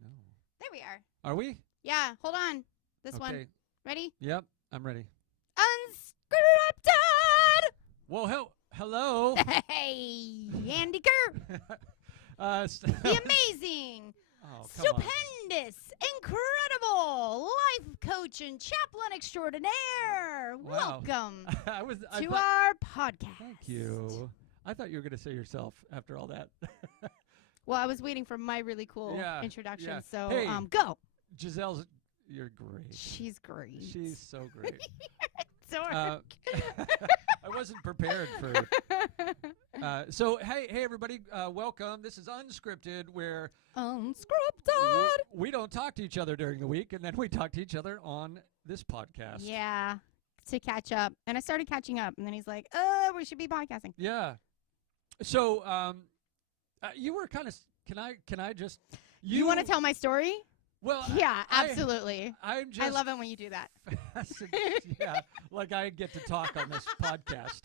No. There we are. Are we? Yeah, hold on. This Okay. one. Ready? Yep, I'm ready. Unscripted! Well, hello. Hey, Andy Kerr. The amazing, Oh, come on. stupendous, incredible life coach and chaplain extraordinaire. Wow. Welcome I to thought- our podcast. Thank you. I thought you were going to say yourself after all that. Well, I was waiting for my really cool Yeah, introduction, yeah. so Hey. go. Gisele's, you're great. She's great. She's so great. Dork. I wasn't prepared for. So hey everybody, welcome. This is Unscripted, where Unscripted. we don't talk to each other during the week, and then we talk to each other on this podcast. Yeah, to catch up. And I started catching up, and then he's like, we should be podcasting. Yeah. So you were kind of. Can I just? You want to tell my story? Well, Yeah, absolutely. I'm just. I love it when you do that. Yeah, like I get to talk on this podcast.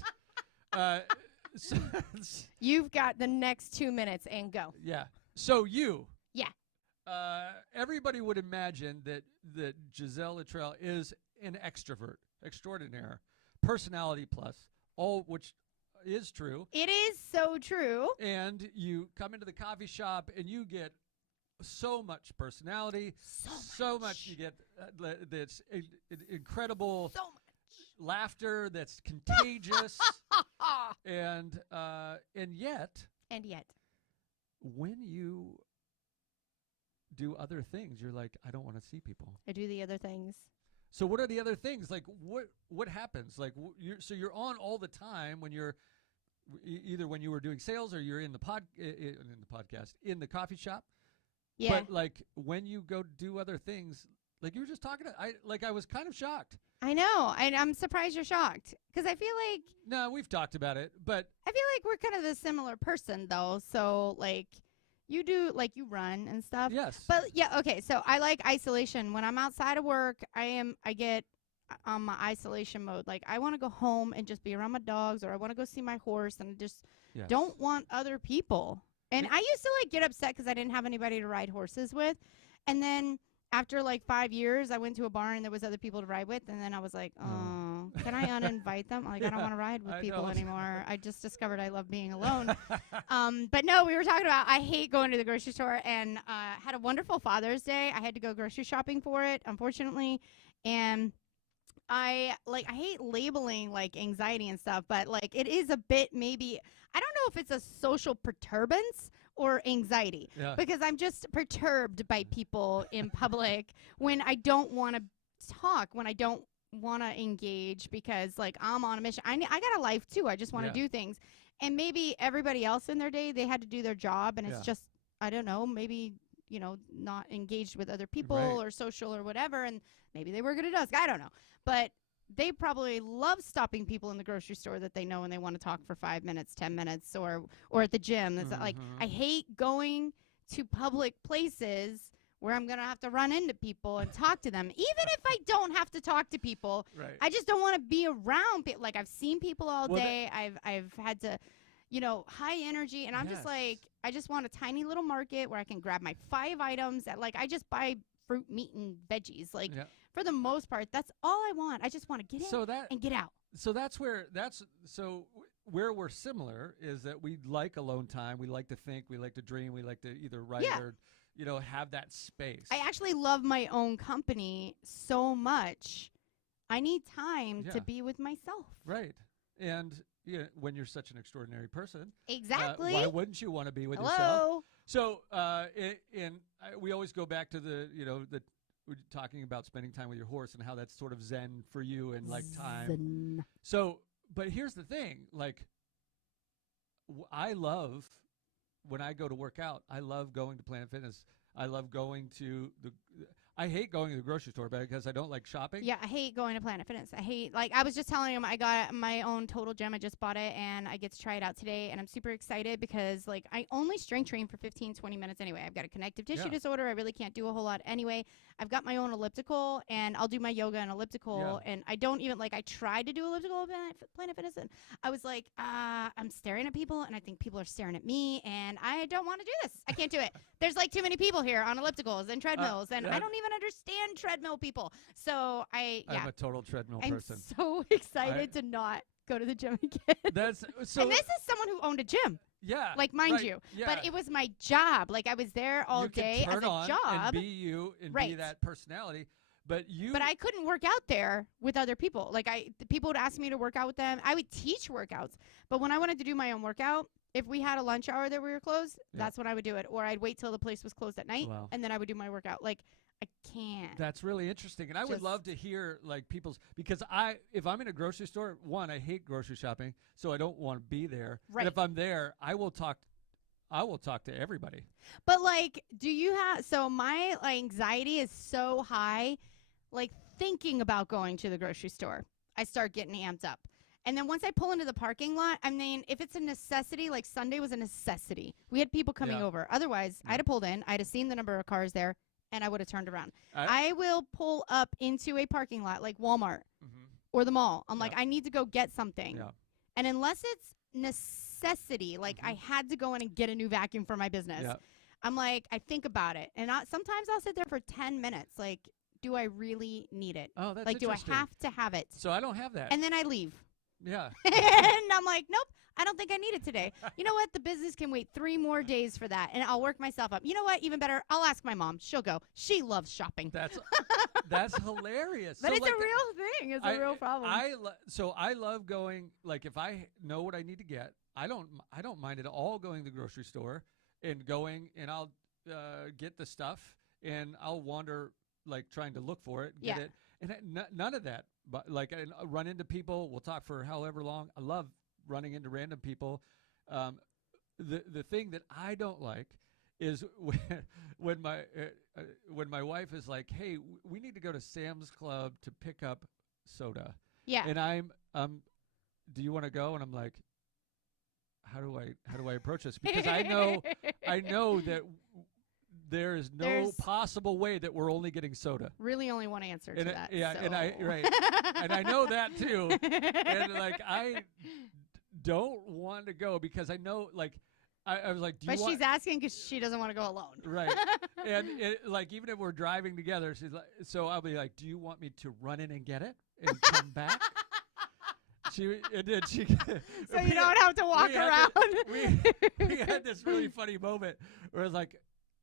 So, You've got the next 2 minutes and go. yeah. So you. Yeah. Everybody would imagine that Gisele Littrell is an extrovert, extraordinaire, personality plus, all which is true. It is so true. And you come into the coffee shop and you get so much personality, so much. You get that's incredible So much. laughter that's contagious, and yet And yet. when you do other things, you're like, I don't want to see people. I do the other things. So what are the other things? Like what happens? Like you're on all the time when you're either when you were doing sales or you're in the podcast in the coffee shop. Yeah. But like when you go do other things, like you were just talking to, I was kind of shocked. I know. I'm surprised you're shocked. Because I feel like No, we've talked about it, but we're kind of a similar person, though. So, like, you do, like, you run and stuff. yes. But, yeah, okay. So, I like isolation. When I'm outside of work, I get on my isolation mode. Like, I want to go home and just be around my dogs, or I want to go see my horse, and I just Yes. don't want other people. And Yeah. I used to, like, get upset because I didn't have anybody to ride horses with. And then after, like, 5 years, I went to a barn and there was other people to ride with. And then I was like, oh, can I uninvite them? Like, I don't Yeah, want to ride with I people know. anymore. I just discovered I love being alone. But no, we were talking about I hate going to the grocery store, and had a wonderful Father's Day. I had to go grocery shopping for it, unfortunately. And I hate labeling like anxiety and stuff, but like it is a bit, maybe, I don't know if it's a social perturbance or anxiety, Yeah. because I'm just perturbed by people in public when I don't want to talk, when I don't want to engage, because like I'm on a mission. I got a life too. I just want to Yeah. do things. And maybe everybody else in their day, they had to do their job, and Yeah. it's just, I don't know, maybe, not engaged with other people Right. or social or whatever, and maybe they work at a desk. I don't know. But they probably love stopping people in the grocery store that they know and they want to talk for 5 minutes, 10 minutes, or at the gym. It's like, Mhm. I hate going to public places where I'm going to have to run into people and talk to them. Even if I don't have to talk to people, Right. I just don't want to be around people. Like, I've seen people all Well, day. I've had to, high energy, and I'm just Yes. like, I just want a tiny little market where I can grab my 5 items. I just buy fruit, meat, and veggies. Like, Yeah. for the most part, that's all I want. I just want to get in So that and get out. that's where we're similar is that we like alone time. We like to think. We like to dream. We like to either write Yeah. or have that space. I actually love my own company so much. I need time Yeah. to be with myself. Right. And when you're such an extraordinary person, Exactly. why wouldn't you want to be with yourself? Hello. So, we always go back to we're talking about spending time with your horse and how that's sort of zen for you and like time. Zen. So, but here's the thing, like, I love when I go to work out. I love going to Planet Fitness. I love going to I hate going to the grocery store because I don't like shopping. Yeah, I hate going to Planet Fitness. I was just telling him I got my own total gym. I just bought it, and I get to try it out today, and I'm super excited because, like, I only strength train for 15, 20 minutes anyway. I've got a connective tissue Yeah. disorder. I really can't do a whole lot anyway. I've got my own elliptical, and I'll do my yoga and elliptical, and I don't even, I tried to do elliptical at Planet Fitness, and I was like, I'm staring at people, and I think people are staring at me, and I don't want to do this. I can't do it. there's like too many people here on ellipticals and treadmills, and I don't even understand treadmill people. So I'm a total treadmill I'm person. so excited to not go to the gym again. That's so. And this is someone who owned a gym. Yeah. Like, mind you. Yeah. But it was my job. Like, I was there all day as a job. And be you and be that personality. But I couldn't work out there with other people. Like, the people would ask me to work out with them. I would teach workouts. But when I wanted to do my own workout, if we had a lunch hour that we were closed, that's when I would do it. Or I'd wait till the place was closed at night, and then I would do my workout. Like, I can't. That's really interesting. And I would love to hear, like, people's – because if I'm in a grocery store, one, I hate grocery shopping, so I don't want to be there. Right. And if I'm there, I will talk to everybody. But, like, do you have – so my anxiety is so high, like, thinking about going to the grocery store, I start getting amped up. And then once I pull into the parking lot, I mean, if it's a necessity, like Sunday was a necessity. We had people coming over. Otherwise, I'd have pulled in. I'd have seen the number of cars there, and I would have turned around. I will pull up into a parking lot like Walmart or the mall. I'm like, I need to go get something. Yeah. And unless it's necessity, like I had to go in and get a new vacuum for my business, I'm like, I think about it. And sometimes I'll sit there for 10 minutes. Like, do I really need it? Oh, that's like, do I have to have it? So I don't have that. And then I leave. Yeah. And I'm like, nope, I don't think I need it today. You know what? The business can wait 3 more days for that, and I'll work myself up. You know what? Even better, I'll ask my mom. She'll go. She loves shopping. That's hilarious. But it's a real thing. It's a real problem. So I love going, like, if I know what I need to get, I don't mind at all going to the grocery store and going, and I'll get the stuff, and I'll wander, like, trying to look for it, get it. And none of that. But, like, I run into people. We'll talk for however long. I love running into random people. The thing that I don't like is when my wife is like, "Hey, we need to go to Sam's Club to pick up soda." Yeah. And I'm do you want to go? And I'm like, how do I approach this? Because I know that there is no possible way that we're only getting soda. Really only one answer to that. Yeah, so. and I know that too. And, like, I don't want to go because I know, like, I was like, but she's asking because she doesn't want to go alone. Right. And like, even if we're driving together, she's like, so I'll be like, do you want me to run in and get it and come back? So you don't have to walk around. We had this really funny moment where it was like,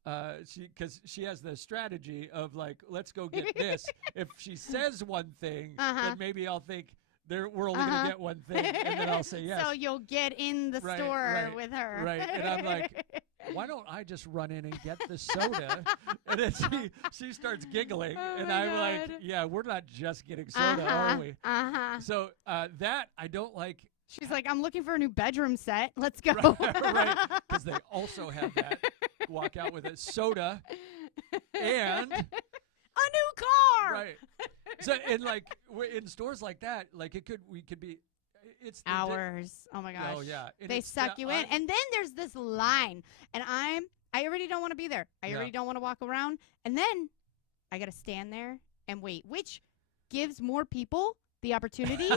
because she has the strategy of, like, let's go get this. If she says one thing, then maybe I'll think we're only going to get one thing, and then I'll say yes. So you'll get in the store with her. Right. And I'm like, why don't I just run in and get the soda? And then she starts giggling, and I'm like, yeah, we're not just getting soda, are we? So that I don't like. She's like, I'm looking for a new bedroom set. Let's go. Right. Because they also have that. Walk out with a soda and a new car. Right. So, and, like, in stores like that, like, we could be. It's hours. Oh my gosh. Oh yeah. And they suck you in, and then there's this line, and I already don't want to be there. I already don't want to walk around, and then I got to stand there and wait, which gives more people the opportunity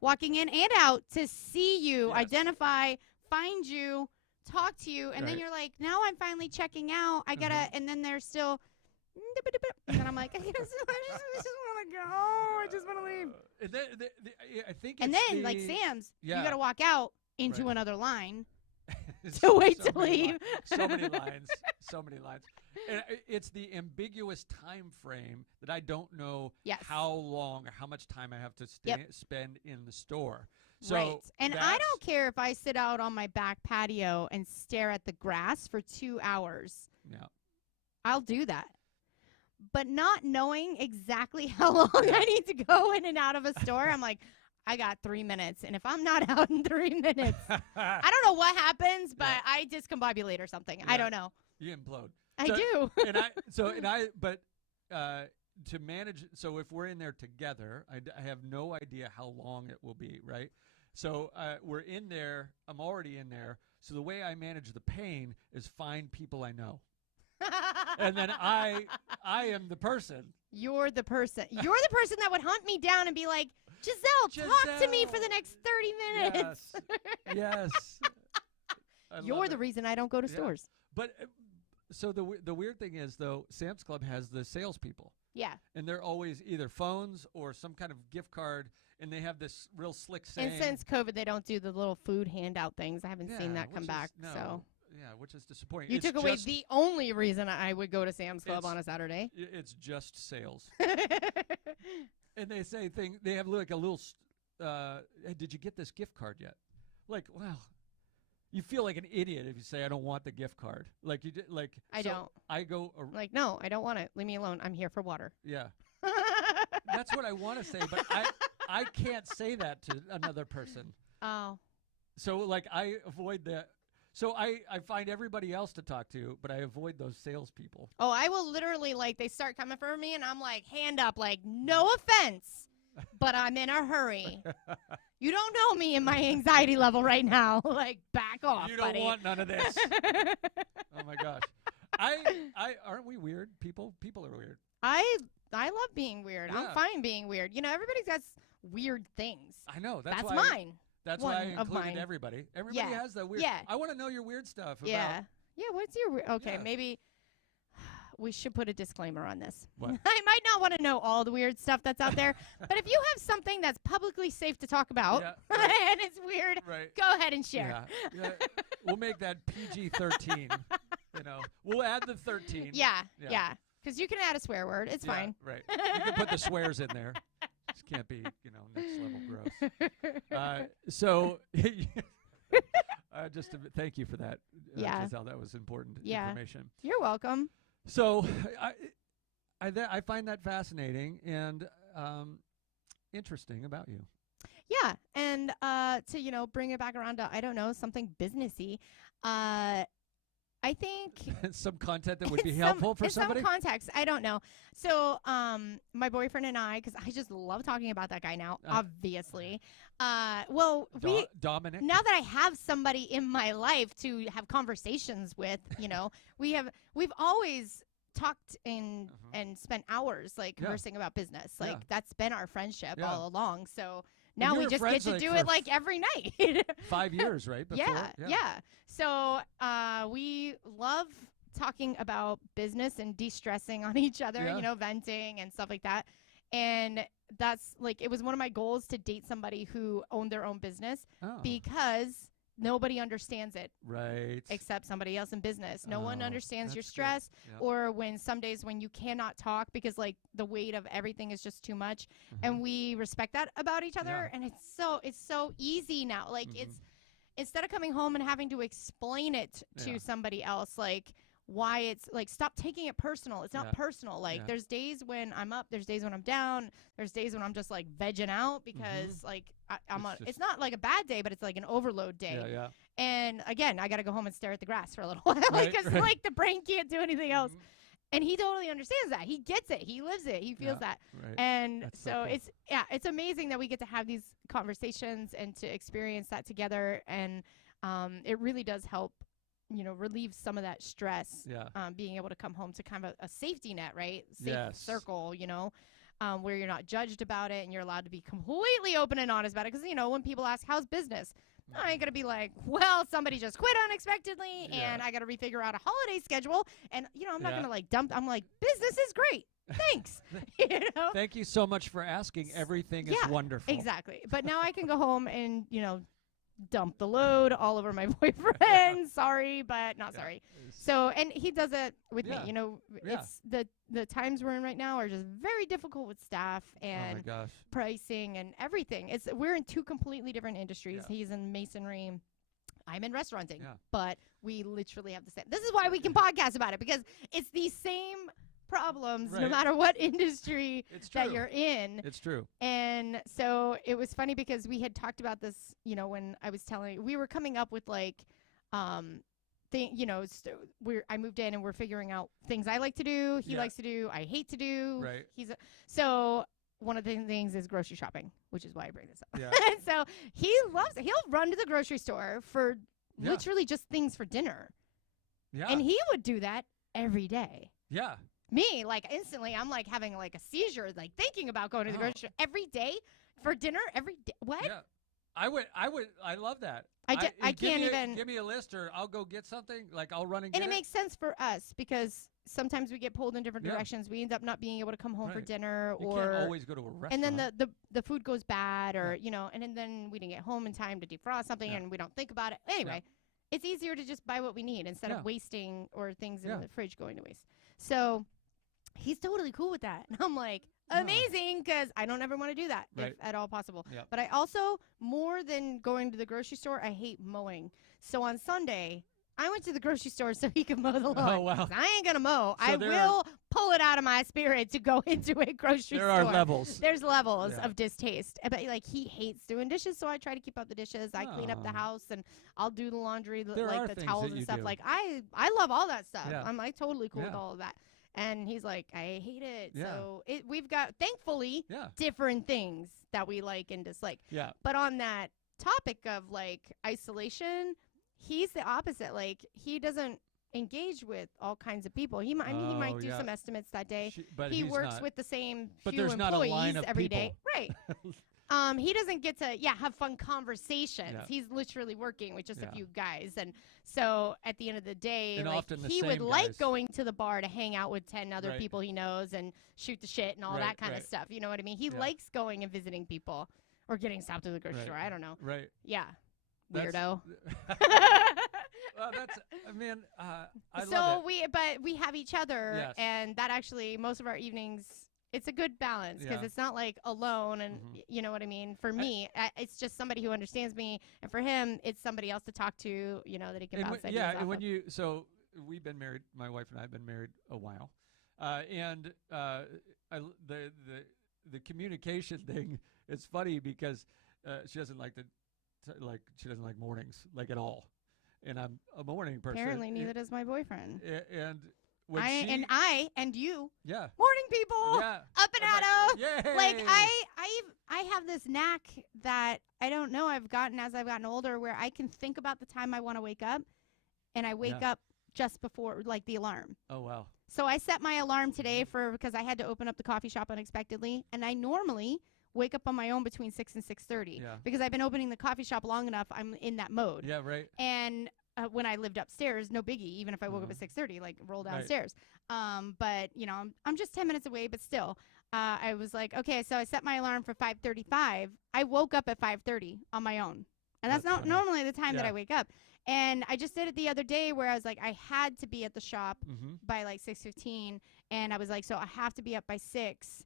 walking in and out to see you, identify, find you, talk to you, and then you're like, now I'm finally checking out. I gotta, and then there's still, and then I'm like, I just want to go. I just want to leave. And then, I think, and then like Sam's, you gotta walk out into another line to wait to leave. So many lines. And it's the ambiguous time frame that I don't know how long or how much time I have to spend in the store. So right. And I don't care if I sit out on my back patio and stare at the grass for 2 hours. Yeah. I'll do that. But not knowing exactly how long I need to go in and out of a store, I'm like, I got 3 minutes. And if I'm not out in 3 minutes, I don't know what happens, but I discombobulate or something. I don't know. You implode. I do. But to manage, so if we're in there together, I have no idea how long it will be, right? So we're in there. I'm already in there. So the way I manage the pain is find people I know. And then I am the person. You're the person. You're the person that would hunt me down and be like, Gisele, talk to me for the next 30 minutes. Yes. You're the reason I don't go to stores. But So the weird thing is, though, Sam's Club has the salespeople, Yeah. and they're always either phones or some kind of gift card, and they have this real slick saying. And since COVID, they don't do the little food handout things. I haven't seen that come which back. is, no, So yeah, which is disappointing. you It's took away just- the only reason I would go to Sam's Club It's- on a Saturday. It's just sales, and they say they have like a little. Hey, did you get this gift card yet? Like, well, you feel like an idiot if you say I don't want the gift card. Like you did. Like I don't. I go. Like, no, I don't want it. Leave me alone. I'm here for water. Yeah. That's what I want to say, but I can't say that to another person. Oh. So like I avoid that. So I find everybody else to talk to, but I avoid those salespeople. Oh, I will literally, like, they start coming for me, and I'm like, hand up, like, no offense, but I'm in a hurry. You don't know me and my anxiety level right now. Like, back off, You don't buddy. want none of this. Oh my gosh. I aren't we weird? People are weird. I love being weird. Yeah. I'm fine being weird. You know, everybody's got weird things. I know. That's That's why mine. That's one why I of included mine. everybody. Everybody Yeah. has that weird. Yeah. I want to know your weird stuff. Yeah. Yeah, what's your okay, Yeah. maybe we should put a disclaimer on this. What? I might not want to know all the weird stuff that's out there, but if you have something that's publicly safe to talk about Yeah, right. and it's weird, Right. go ahead and share. Yeah. We'll make that PG-13. We'll add the 13. Yeah, Yeah. yeah. Because you can add a swear word. It's Yeah, fine. Right. You can put the swears in there. Just can't be, next level gross. So, just thank you for that. Yeah. Gisele, that was important Yeah. information. You're welcome. So, I find that fascinating and interesting about you. Yeah, and to bring it back around to I don't know something businessy. I think Some content that would be in helpful for in somebody. some context. I don't know. So, my boyfriend and I, because I just love talking about that guy now. Obviously, we Dominic. now that I have somebody in my life to have conversations with, we've always talked and spent hours like Yeah. conversing about business. Like Yeah. that's been our friendship Yeah. all along. So now you we were just get friends, to like, do for it like every night. 5 years, right? Before? Yeah. So we love talking about business and de-stressing on each other, Yeah. venting and stuff like that. And that's like, it was one of my goals to date somebody who owned their own business Oh, because nobody understands it right. except somebody else in business. No one Oh, understands your that's good. stress Yeah. or when some days when you cannot talk because like the weight of everything is just too much. Mhm. And we respect that about each other. Yeah. And it's so easy now. Like Mhm. it's instead of coming home and having to explain it to Yeah. somebody else, like why it's like stop taking it personal. It's not Yeah. personal. Like Yeah. there's days when I'm up, there's days when I'm down, there's days when I'm just like vegging out because like it's not like a bad day, but it's like an overload day. Yeah, yeah. And again, I got to go home and stare at the grass for a little while Right, because right. like the brain can't do anything else. Mhm. And he totally understands that. He gets it. He lives it. He feels Yeah, that. Right. And That's so so cool. it's amazing that we get to have these conversations and to experience that together. And it really does help, relieve some of that stress. Yeah. Being able to come home to kind of a safety net, right? Safe Yes. circle, where you're not judged about it and you're allowed to be completely open and honest about it. Because, when people ask, how's business? I ain't going to be like, well, somebody just quit unexpectedly Yeah. and I got to refigure out a holiday schedule. And, I'm not Yeah. going to like dump. I'm like, business is great. Thanks. Thank you so much for asking. Everything is Yeah, wonderful. Exactly. But now I can go home and, dump the load all over my boyfriend. Sorry, but not Yeah. sorry. So, and he does it with Yeah. me. Yeah. It's the times we're in right now are just very difficult with staff Oh my and gosh. pricing and everything. We're in two completely different industries. Yeah. He's in masonry. I'm in restauranting, Yeah. but we literally have the same. This is why we can podcast about it because it's the same problems no Right. matter what industry It's true. that you're in. It's true. And so it was funny because we had talked about this, when I was we were coming up with like, I moved in and we're figuring out things I like to do, he Yeah. likes to do, I hate to do. Right. So one of the things is grocery shopping, which is why I bring this up. Yeah. So he loves it. He'll run to the grocery store for Yeah. literally just things for dinner. Yeah. And he would do that every day. yeah. Me, like instantly, I'm like having like a seizure, like thinking about going to the Oh. grocery store every day for dinner. Every day. What? Yeah. I love that. I give can't me even. give me a list, or I'll go get something. Like I'll run and And get it makes sense for us because sometimes we get pulled in different Yeah. directions. We end up not being able to come home for Right. dinner, You or can't always go to a restaurant. and then the food goes bad, or and then we didn't get home in time to defrost something, and we don't think about it. Anyway, it's easier to just buy what we need instead of wasting or things in the fridge going to waste. So he's totally cool with that. And I'm like, amazing, because I don't ever want to do that if at all possible. Yep. But I also, more than going to the grocery store, I hate mowing. So on Sunday, I went to the grocery store so he could mow the lawn. Oh, wow. 'Cause I ain't going to mow. So I will pull it out of my spirit to go into a grocery there store. are levels. There's levels of distaste. But like he hates doing dishes, so I try to keep up the dishes. I clean up the house, and I'll do the laundry, There are like the things towels that and you stuff. do. Like I love all that stuff. Yeah. I'm like totally cool with Yeah. all of that. And he's like, I hate it. Yeah. So we've got, thankfully, different things that we like and dislike. Yeah. But on that topic of like isolation, he's the opposite. Like he doesn't engage with all kinds of people. He might do some estimates that day. But he he's works not. with the same But few there's not a employees line of every day. people. Right. He doesn't get to have fun conversations. Yeah. He's literally working with just a Yeah. few guys, and so at the end of the day, And like often the he would same like guys. going to the bar to hang out with 10 other Right. people he knows and shoot the shit and all that kind of stuff. You know what I mean? He likes going and visiting people or getting stopped at the grocery store. I don't know. Right. Yeah. That's- Weirdo. Well, that's. I mean, I So love it. we have each other, Yes. and that actually most of our evenings. It's a good balance because Yeah. it's not like alone, and you know what I mean. For me, it's just somebody who understands me, and for him, it's somebody else to talk to. You know that he can bounce ideas off and when of. so we've been married. My wife and I have been married a while, and the communication thing. It's funny because she doesn't like she doesn't like mornings like at all, and I'm a morning person. Apparently, neither does my boyfriend. And when I and you yeah morning people yeah up and at 'em. Yay! Like I have this knack that I don't know I've gotten as I've gotten older, where I can think about the time I want to wake up, and I wake up just before like the alarm. Oh wow. So I set my alarm today because I had to open up the coffee shop unexpectedly, and I normally wake up on my own between 6 and 6:30 Yeah. because I've been opening the coffee shop long enough. I'm in that mode. Yeah, right. And when I lived upstairs, no biggie. Even if I woke up at 6:30, like roll downstairs. But you know, I'm just 10 minutes away. But still, I was like, okay. So I set my alarm for 5:35. I woke up at 5:30 on my own, and that's not funny. normally the time that I wake up. And I just did it the other day where I was like, I had to be at the shop by like 6:15, and I was like, so I have to be up by 6.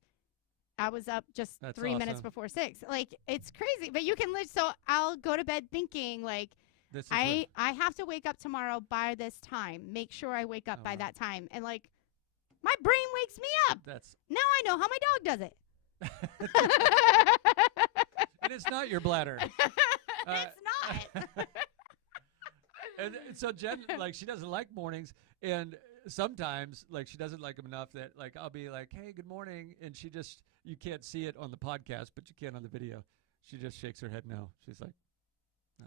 I was up just That's 3 minutes awesome. before 6. Like it's crazy, but you can live. So I'll go to bed thinking like. This is I have to wake up tomorrow by this time. Make sure I wake up by wow. that time. And like, my brain wakes me up. that's Now I know how my dog does it. and it's not your bladder. It's not. And so Jen, like, she doesn't like mornings, and sometimes, like, she doesn't like them enough that, like, I'll be like, "Hey, good morning," and she just, you can't see it on the podcast, but you can on the video. She just shakes her head no. She's like, no.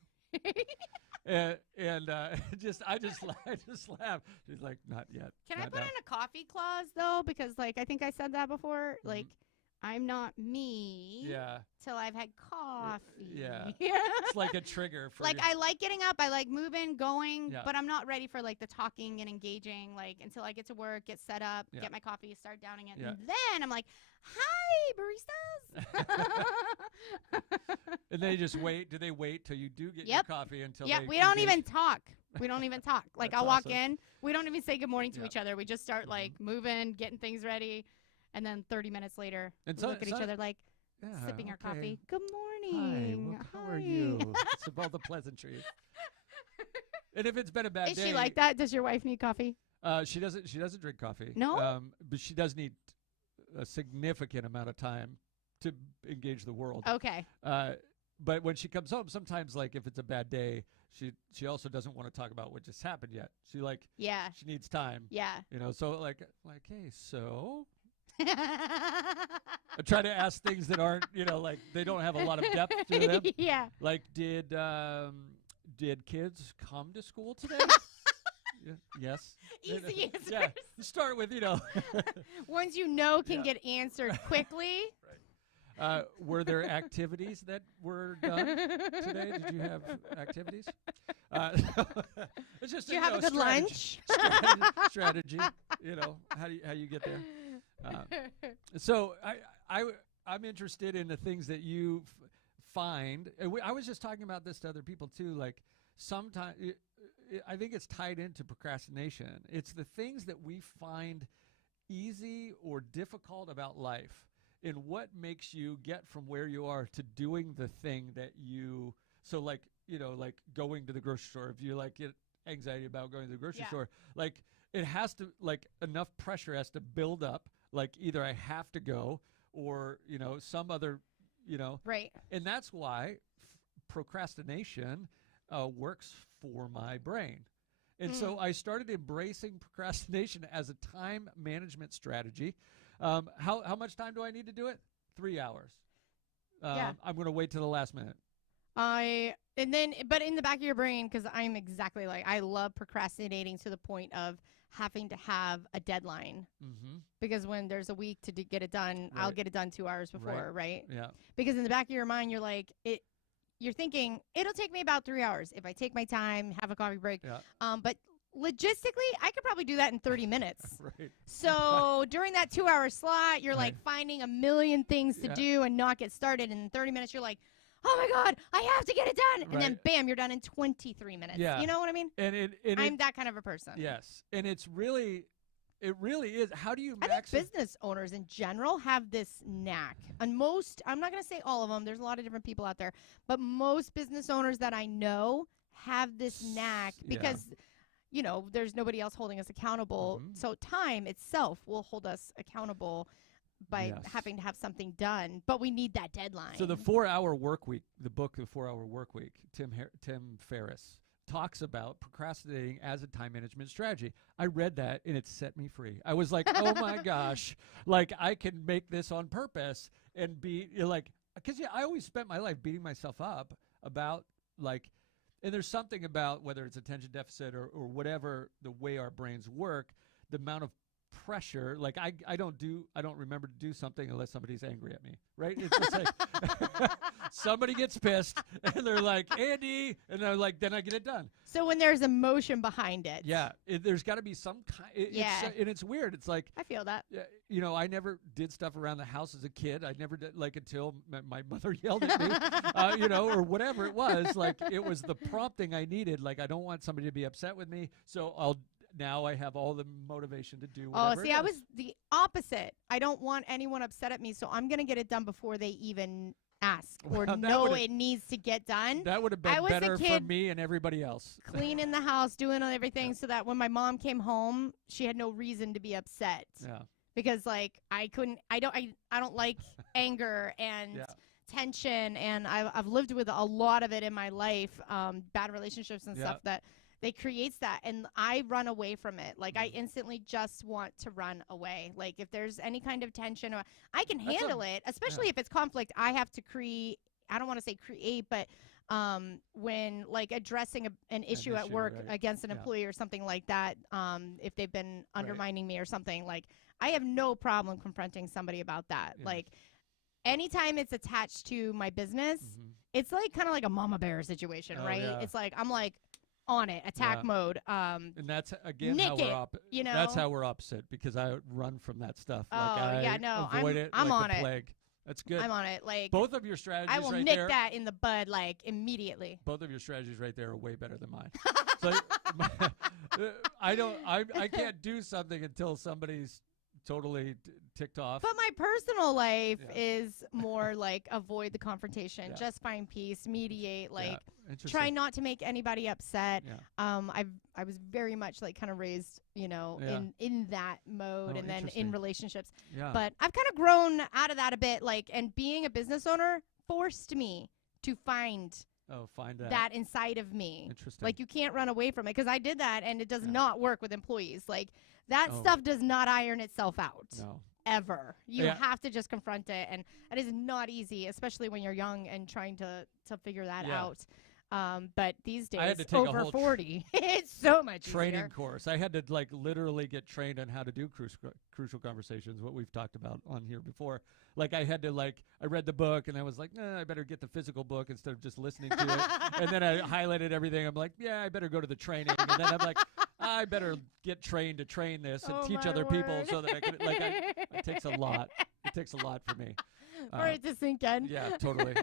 and I just laugh. She's like, not yet. Can I not put now. in a coffee clause though? Because like I think I said that before. Like I'm not me Yeah. till I've had coffee. Yeah. It's like a trigger for Like you. I like getting up, I like moving, going, Yeah. but I'm not ready for like the talking and engaging like until I get to work, get set up, Yeah. get my coffee, start downing it. Yeah. And then I'm like, "Hi, baristas." And they just wait. Do they wait till you do get your Yep. coffee until Yeah, they we don't engage? even talk. We don't even talk. Like That's I'll walk awesome. in, we don't even say good morning to Yeah. each other. We just start like moving, getting things ready, and then 30 minutes later, And we so- look at each so- other like Yeah, sipping our okay. coffee. Good Hi, morning. how are Hi. you? It's about the pleasantries. And if it's been a bad Is day, she like that? Does your wife need coffee? She doesn't. She doesn't drink coffee. No? but she does need a significant amount of time to engage the world. Okay. But when she comes home, sometimes like if it's a bad day, she also doesn't want to talk about what just happened yet. She like Yeah. she needs time. Yeah. You know. So like hey, so I try to ask things that aren't like they don't have a lot of depth to them. Yeah. Like did kids come to school today? Yes. Easy answers. Yeah. You start with Ones you know can Yeah. get answered quickly. Were there activities that were done today? Did you have activities? It's just Do you have a good lunch? Strategy. You know, how you get there. So I'm interested in the things that you find. And I was just talking about this to other people too. Like sometimes I think it's tied into procrastination. It's the things that we find easy or difficult about life, and what makes you get from where you are to doing the thing that you. So like, you know, like going to the grocery store. If you like get anxiety about going to the grocery store, like it has to, like enough pressure has to build up. Like either I have to go or, you know, some other, you know. Right. And that's why procrastination works for my brain. And so I started embracing procrastination as a time management strategy. How much time do I need to do it? 3 hours. I'm going to wait till the last minute. But in the back of your brain, because I'm exactly like, I love procrastinating to the point of having to have a deadline. Mm-hmm. Because when there's a week to get it done, I'll get it done 2 hours before, right? Yeah. Because in the back of your mind, you're like, you're thinking, it'll take me about 3 hours if I take my time, have a coffee break. Yeah. But logistically, I could probably do that in 30 minutes. Right. So during that 2 hour slot, you're like finding a million things to do and not get started. And in 30 minutes, you're like, oh my God, I have to get it done. And then bam, you're done in 23 minutes. Yeah. You know what I mean? And I'm that kind of a person. Yes. And it really is. How do you I think business owners in general have this knack. And most, I'm not going to say all of them. There's a lot of different people out there. But most business owners that I know have this knack because, you know, there's nobody else holding us accountable. Mm-hmm. So time itself will hold us accountable by having to have something done. But we need that deadline. So the 4 Hour Work Week, the book, The 4 Hour Work Week, Tim Ferriss talks about procrastinating as a time management strategy. I read that and it set me free. I was like, oh my gosh, like I can make this on purpose and be like, because I always spent my life beating myself up about like, and there's something about whether it's attention deficit or whatever, the way our brains work, the amount of pressure, like I don't remember to do something unless somebody's angry at me, right? It's just like somebody gets pissed and they're like, Andy, and they're like, then I get it done. So when there's emotion behind it. Yeah, there's got to be some kind. And it's weird. It's like, I feel that. You know, I never did stuff around the house as a kid. I never did, like, until my mother yelled at me, you know, or whatever it was. Like, it was the prompting I needed. Like, I don't want somebody to be upset with me, so now I have all the motivation to do whatever. Oh, see, I was the opposite. I don't want anyone upset at me, so I'm going to get it done before they even ask or know it needs to get done. That would have been better for me and everybody else. Cleaning the house, doing everything so that when my mom came home, she had no reason to be upset. Yeah. Because like I don't like anger and tension, and I've lived with a lot of it in my life, bad relationships and stuff that creates that, and I run away from it. Like I instantly just want to run away. Like if there's any kind of tension, or I can handle it, especially if it's conflict. I have to create. I don't want to say create, but when like addressing an issue at work against an employee or something like that, if they've been undermining me or something, like I have no problem confronting somebody about that. Yeah. Like anytime it's attached to my business, it's like kind of like a mama bear situation, right? Yeah. It's like I'm like on it, attack mode. And that's again how we're you know? That's how we're opposite, because I run from that stuff. Oh, like avoid it I'm like on a plague. That's good. I'm on it. Like both of your strategies I will right nick there, that in the bud like immediately. Both of your strategies right there are way better than mine. So I can't do something until somebody's totally ticked off. But my personal life is more like avoid the confrontation, just find peace, mediate, like try not to make anybody upset. Yeah. I was very much like kind of raised, you know, in that mode, and then in relationships. Yeah. But I've kind of grown out of that a bit, like, and being a business owner forced me to find that inside of me. Interesting. Like you can't run away from it, because I did that and it does not work with employees. Like that stuff does not iron itself out. No. Ever. You have to just confront it, and it is not easy, especially when you're young and trying to figure that out. But these I had days, to take a over whole 40, it's so much training easier. course. I had to like literally get trained on how to do crucial conversations, what we've talked about on here before. Like I had to I read the book and I was like, nah, I better get the physical book instead of just listening to it. And then I highlighted everything. I'm like, yeah, I better go to the training. And then I'm like, I better get trained to train this and teach other people so that I can it takes a lot. It takes a lot for me. For it to sink in. Yeah, totally.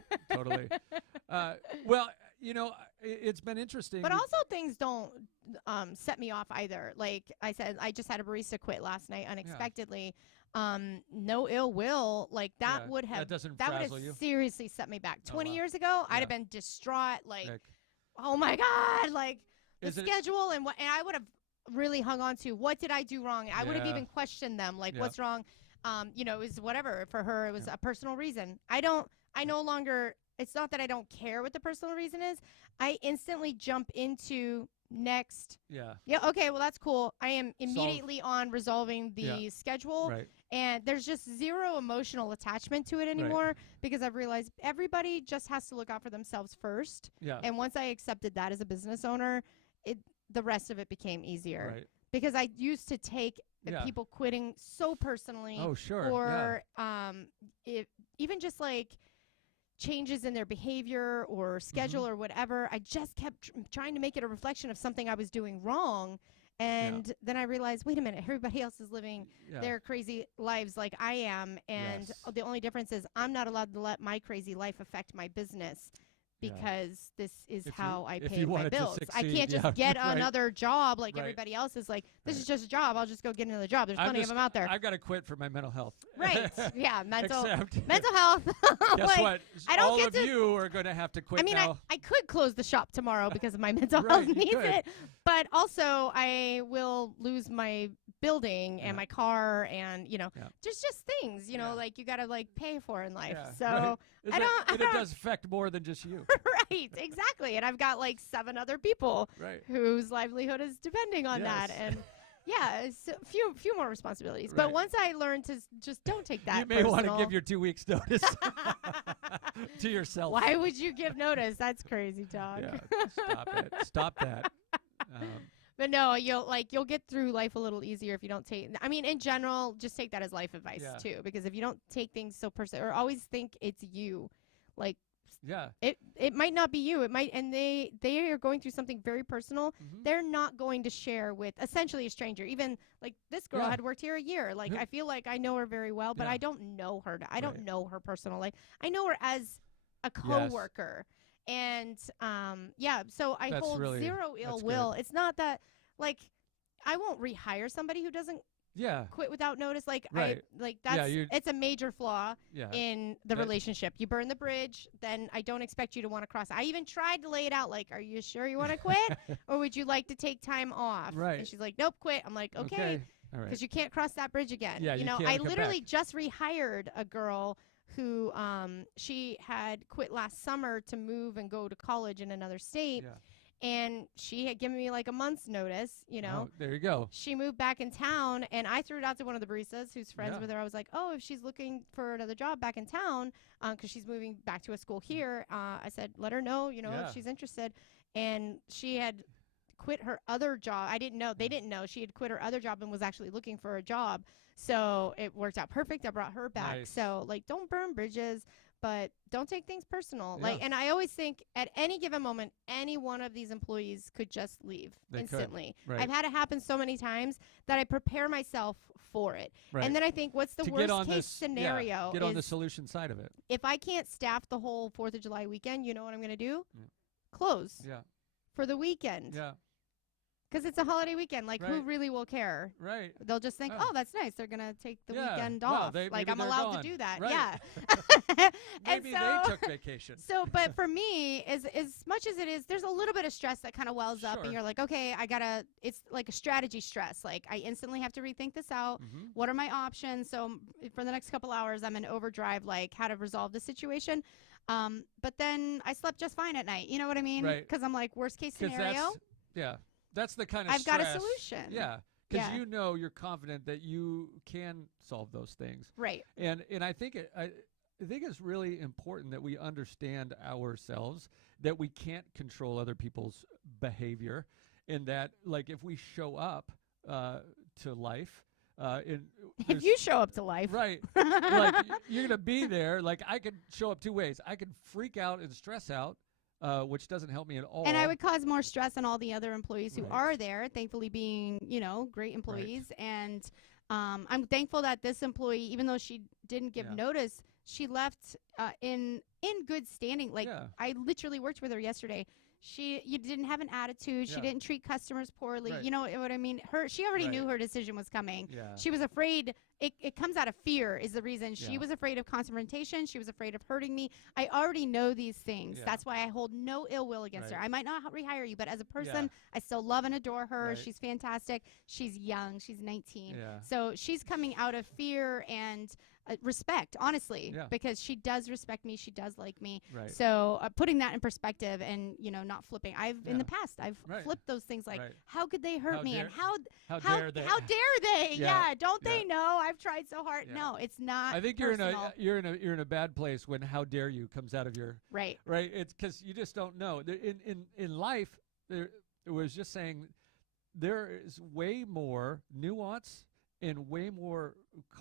Well, it's been interesting. But also things don't set me off either. Like I said, I just had a barista quit last night unexpectedly. No ill will. Like that would have you? seriously set me back. 20 years ago, I'd have been distraught. Like, oh my God, like the schedule and I would have really hung on to what did I do wrong? I would have even questioned them. Like, what's wrong? It was whatever. For her, it was a personal reason. I no longer, it's not that I don't care what the personal reason is. I instantly jump into next. Yeah, okay, well, that's cool. I am immediately on resolving the schedule. Right. And there's just zero emotional attachment to it anymore because I've realized everybody just has to look out for themselves first. Yeah. And once I accepted that as a business owner, the rest of it became easier. Right. Because I used to take people quitting so personally. Oh, sure. Or even just like changes in their behavior or schedule or whatever. I just kept trying to make it a reflection of something I was doing wrong. And then I realized, wait a minute, everybody else is living their crazy lives like I am. And the only difference is I'm not allowed to let my crazy life affect my business. Because this is how I pay my bills. I can't just get another job like everybody else is like, this is just a job. I'll just go get another job. There's plenty of them out there. I've got to quit for my mental health. Right. Yeah. Mental Except health. Guess what? All of you are going to have to quit now. I could close the shop tomorrow because of my mental health needs it. But also I will lose my building and my car and, just things, like you got to like pay for in life. So it does affect more than just you. Right, exactly. And I've got like 7 other people whose livelihood is depending on that. And it's a few more responsibilities. But once I learned to just don't take that you may want to give your 2 weeks notice to yourself. Why would you give notice? That's crazy talk. Yeah, stop that. But no, you'll get through life a little easier if you don't take. I mean, in general, just take that as life advice too, because if you don't take things so personal or always think it's you, like it might not be you. It might, and they are going through something very personal. They're not going to share with essentially a stranger. Even like this girl had worked here a year. Like I feel like I know her very well, but I don't know her. I don't know her personal life. I know her as a coworker. And so I hold zero ill will. It's not that like I won't rehire somebody who doesn't quit without notice. Like it's a major flaw in the relationship. You burn the bridge, then I don't expect you to want to cross. I even tried to lay it out like, are you sure you want to quit or would you like to take time off? Right. And she's like, nope, quit. I'm like, okay. Because you can't cross that bridge again. Yeah, I literally just rehired a girl who she had quit last summer to move and go to college in another state. And she had given me like a month's notice, Oh, there you go. She moved back in town, and I threw it out to one of the baristas who's friends with her. I was like, oh, if she's looking for another job back in town, because she's moving back to a school here, I said, let her know, if she's interested. And she had quit her other job. I didn't know. They didn't know. She had quit her other job and was actually looking for a job. So it worked out perfect. I brought her back. Nice. So, like, don't burn bridges, but don't take things personal. Like, and I always think at any given moment, any one of these employees could just leave instantly. Right. I've had it happen so many times that I prepare myself for it. Right. And then I think, what's the worst case scenario? Get on the solution side of it. If I can't staff the whole 4th of July weekend, you know what I'm going to do? Close. For the weekend. Yeah. Because it's a holiday weekend. Like, who really will care? Right. They'll just think, oh, that's nice. They're going to take the weekend off. Like, I'm allowed to do that. Right. Yeah. Maybe they took vacation. But for me, as much as it is, there's a little bit of stress that kind of wells up. And you're like, okay, it's like a strategy stress. Like, I instantly have to rethink this out. What are my options? So for the next couple hours, I'm in overdrive, like how to resolve the situation. But then I slept just fine at night. You know what I mean? Right. Because I'm like, worst case scenario. That's the kind of I've got a solution. Yeah. Because you're confident that you can solve those things. Right. And I think I think it's really important that we understand ourselves, that we can't control other people's behavior, and that, like, if we show up to life, if you show up to life, right, like you're gonna be there. Like, I could show up two ways. I could freak out and stress out, which doesn't help me at all. and I would cause more stress on all the other employees who Right. are there, thankfully being, great employees. And I'm thankful that this employee, even though she didn't give Yeah. notice, she left in good standing. Like, Yeah. I literally worked with her yesterday. You didn't have an attitude. She Yeah. didn't treat customers poorly. Right. You know what I mean? She already knew Right. her decision was coming. Yeah. She was afraid. It comes out of fear is the reason. She Yeah. was afraid of confrontation. She was afraid of hurting me. I already know these things. Yeah. That's why I hold no ill will against her. Right. I might not rehire you, but as a person, Yeah. I still love and adore her. Right. She's fantastic. She's young. She's 19. Yeah. So she's coming out of fear and respect, honestly, Yeah. because she does respect me. She does like me. Right. So putting that in perspective and, not flipping. In the Yeah. past, I've Right. flipped those things like, Right. how could they hurt How me? dare- And how dare they? How dare they? Yeah. Yeah. Don't Yeah. they know I've tried so hard? Yeah. No, it's not. I think personal. you're in a bad place when "how dare you" comes out of your Right. right. It's because you just don't know. In life, it was just saying there is way more nuance and way more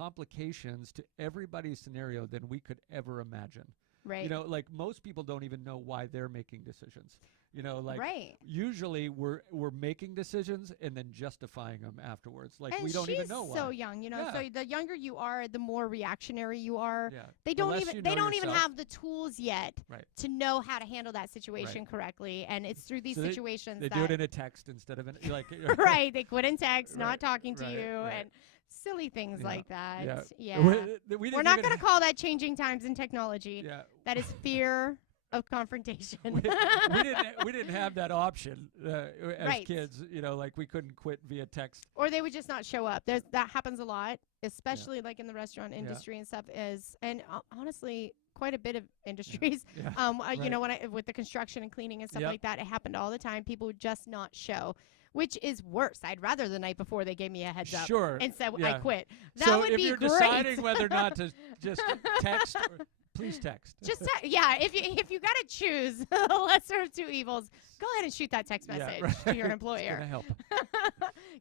complications to everybody's scenario than we could ever imagine. Right. Like, most people don't even know why they're making decisions. Like, right. usually we're making decisions and then justifying them afterwards. Like, And we don't she's even know why. so young, Yeah. So the younger you are, the more reactionary you are. Yeah. They The don't less even you they know don't even yourself. have the tools yet Right. to know how to handle that situation Right. correctly. And it's through these So situations They that do it in a text instead of like right. They quit in text, Right, not talking to right, you, right. and silly things Yeah, like that. yeah. Yeah. We We're didn't not even going to call that changing times in technology. Yeah. That is fear of confrontation. we didn't have that option as Right. kids. Like, we couldn't quit via text. Or they would just not show up. That happens a lot, especially like in the restaurant industry and stuff. And honestly, quite a bit of industries. Yeah. When with the construction and cleaning and stuff Yep. like that, it happened all the time. People would just not show, which is worse. I'd rather the night before they gave me a heads up Sure. and said I Yeah. quit. That So would if be you're great. deciding whether or not to just text, please text. If you got to choose the lesser of two evils, go ahead and shoot that text Yeah, message right. to your It's employer. gonna help.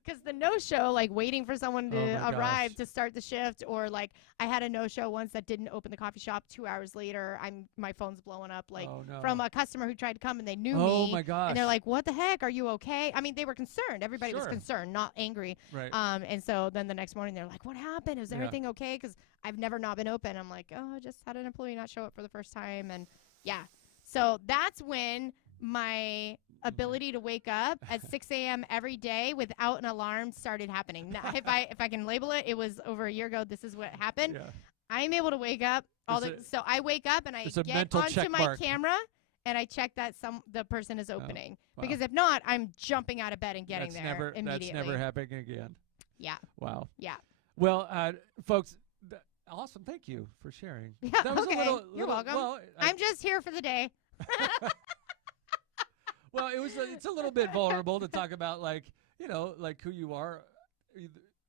Because the no-show, like waiting for someone to Oh my arrive gosh. to start the shift, or like I had a no-show once that didn't open the coffee shop. 2 hours later, my phone's blowing up like Oh, no. from a customer who tried to come and they knew Oh me. my gosh. And they're like, "What the heck? Are you okay?" I mean, they were concerned. Everybody was Sure. concerned, not angry. Right. And so then the next morning they're like, "What happened? Is Yeah. everything okay?" Because I've never not been open. I'm like, "Oh, I just had an employee not show up for the first time," and yeah. So that's when my ability to wake up at 6 a.m. every day without an alarm started happening. Now, if I can label it, it was over a year ago. This is what happened. Yeah. I'm able to wake up so I wake up and I it's a get mental onto check my mark. camera and I check that the person is opening. wow. Because if not, I'm jumping out of bed and getting That's there never immediately. That's never happening again. Yeah. Wow. Yeah. Well, folks, awesome. Thank you for sharing. Yeah, That was okay. a little, You're welcome. Well, I'm just here for the day. well, it's a little bit vulnerable to talk about, like who you are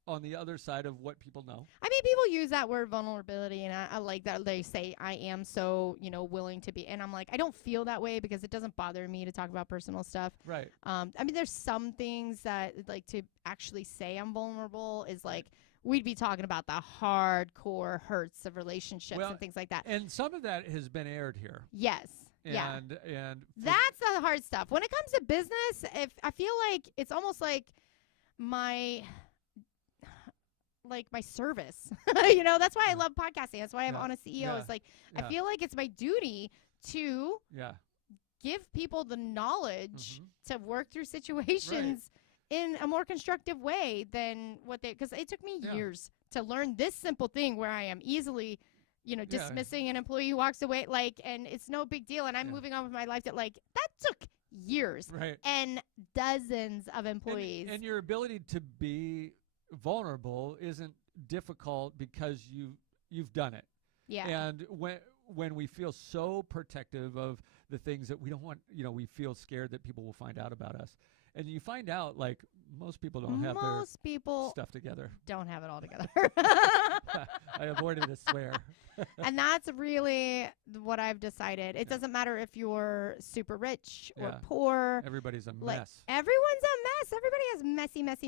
on the other side of what people know. I mean, people use that word vulnerability, and I like that they say I am so willing to be, and I'm like, I don't feel that way because it doesn't bother me to talk about personal stuff. Right. I mean, there's some things that like to actually say I'm vulnerable is like we'd be talking about the hardcore hurts of relationships and things like that. And some of that has been aired here. Yes. Yeah. And That's the hard stuff. When it comes to business, if I feel like it's almost like my service. That's why I love podcasting. That's why I have Honest.CEO. Yeah. It's like I Yeah. feel like it's my duty to yeah. give people the knowledge to work through situations in a more constructive way than because it took me years to learn this simple thing where I am easily dismissing an employee who walks away, and it's no big deal, and I'm moving on with my life. That took years, Right. and dozens of employees. And your ability to be vulnerable isn't difficult because you've done it. Yeah. And when we feel so protective of the things that we don't want, we feel scared that people will find out about us. And you find out, like, most people don't have their Most people stuff together. don't have it all together. I avoided a swear. And that's really what I've decided. It doesn't matter if you're super rich or Yeah. poor. Everybody's a Like, mess. everyone's a mess. Everybody has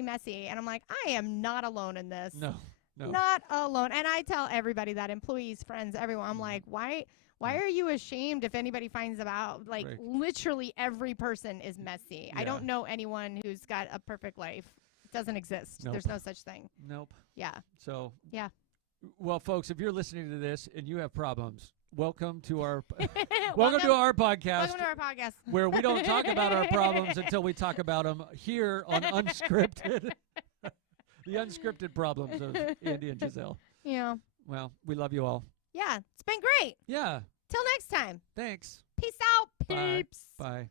messy. And I'm like, I am not alone in this. No. Not alone. And I tell everybody that, employees, friends, everyone. I'm like, why are you ashamed if anybody finds out? Like, Right. literally every person is messy. I Yeah. don't know anyone who's got a perfect life. It doesn't exist. Nope. There's no such thing. Nope. Yeah. So. Yeah. Well, folks, if you're listening to this and you have problems, welcome to our welcome welcome to our podcast. Welcome to our podcast. Where we don't talk about our problems until we talk about them here on Unscripted. The unscripted problems of Andy and Gisele. Yeah. Well, we love you all. Yeah. It's been great. Yeah. Till next time. Thanks. Peace out, Bye. peeps. Bye.